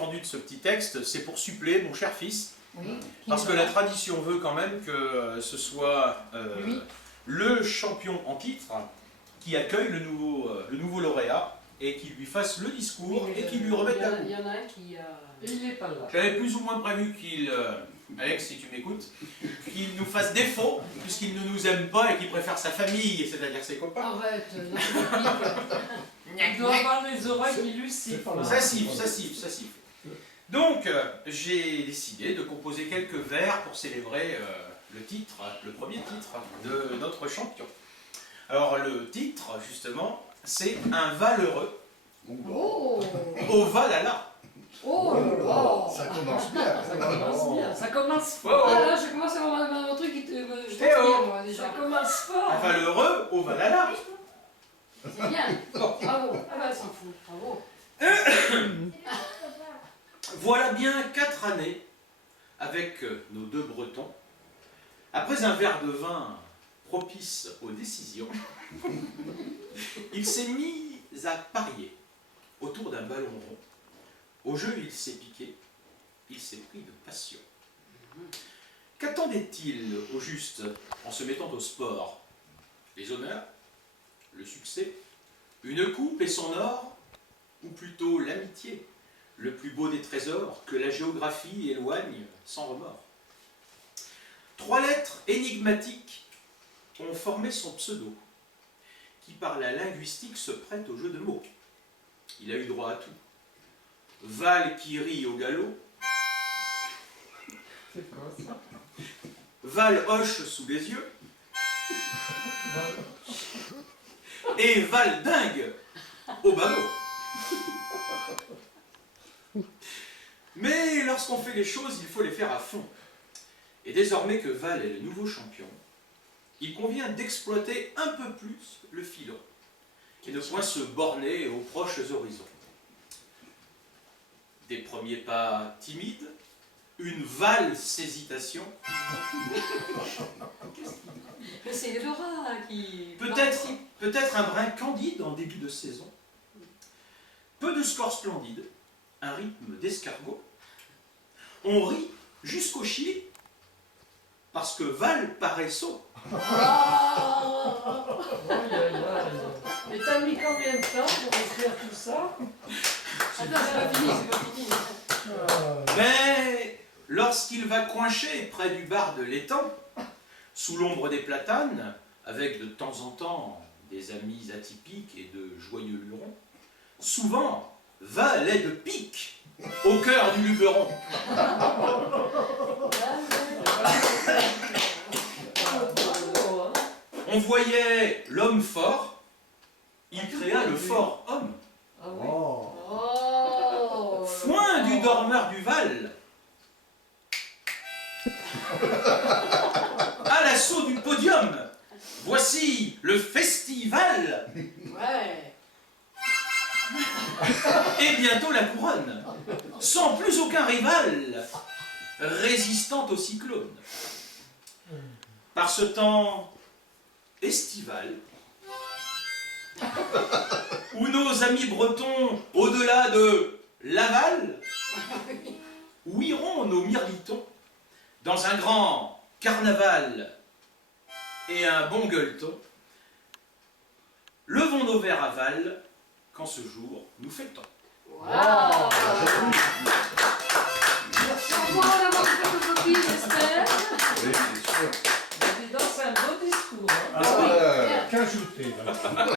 fendu de ce petit texte, c'est pour suppléer mon cher fils. Oui. Parce que la tradition veut quand même que ce soit le champion en titre qui accueille le nouveau lauréat et qui lui fasse le discours et qui lui remette la coupe. Il y en a un qui... Il n'est pas là. J'avais plus ou moins prévu qu'il, Alex si tu m'écoutes, qu'il nous fasse défaut puisqu'il ne nous aime pas et qu'il préfère sa famille, c'est-à-dire ses copains. Arrête, Il doit avoir les oreilles qui lui sifflent. Ça siffle, ça siffle, ça siffle. Donc, j'ai décidé de composer quelques vers pour célébrer le titre, le premier titre de notre champion. Alors, le titre, justement, c'est Un valeureux Oh, au Valhalla. oh là là. Ça commence bien. Ça commence bien. Ça commence Oh, fort. Ah là, je commence à avoir un truc qui te... Je Théo. t'inspire, moi, Ça déjà. commence fort. Un valeureux au Valhalla. C'est bien. Bravo. Ah bah, elle s'en fout. Bravo. Voilà bien 4 années avec nos deux Bretons. Après un verre de vin propice aux décisions, il s'est mis à parier autour d'un ballon rond. Au jeu, il s'est piqué, il s'est pris de passion. Qu'attendait-il au juste en se mettant au sport? Les honneurs, le succès, une coupe et son or, ou plutôt l'amitié, le plus beau des trésors que la géographie éloigne sans remords. 3 lettres énigmatiques ont formé son pseudo, qui par la linguistique se prête au jeu de mots. Il a eu droit à tout. Val qui rit au galop, C'est quoi ça? Val hoche sous les yeux, et Val dingue au ballot. Mais lorsqu'on fait les choses, il faut les faire à fond. Et désormais que Val est le nouveau champion, il convient d'exploiter un peu plus le filon et ne point se borner aux proches horizons. Des premiers pas timides, une valse hésitation, Mais c'est Laura qui... peut-être un brin candide en début de saison, peu de scores splendides, un rythme d'escargot. On rit jusqu'au Chili parce que Val paraît sot. Mais t'as mis combien de temps pour écrire tout ça? Attends, c'est pas fini, c'est pas fini. Mais lorsqu'il va coincher près du bar de l'étang, sous l'ombre des platanes, avec de temps en temps des amis atypiques et de joyeux lurons, souvent Val est de pique au cœur du luberon. On voyait l'homme fort, il créa le fort homme. Ah oui. Oh. Oh. Foin du dormeur du Val, à l'assaut du podium, voici le festival Ouais. et bientôt la couronne, sans plus aucun rival, résistant au cyclone. Par ce temps estival, où nos amis bretons, au-delà de Laval, où iront nos mirlitons dans un grand carnaval et un bon gueuleton, levons nos verres à Val quand ce jour nous fait tant. Wow. Merci encore d'avoir fait votre copie, j'espère. Oui, c'est sûr. Dis donc, c'est un beau discours. Hein. Ah, qu'ajouter là?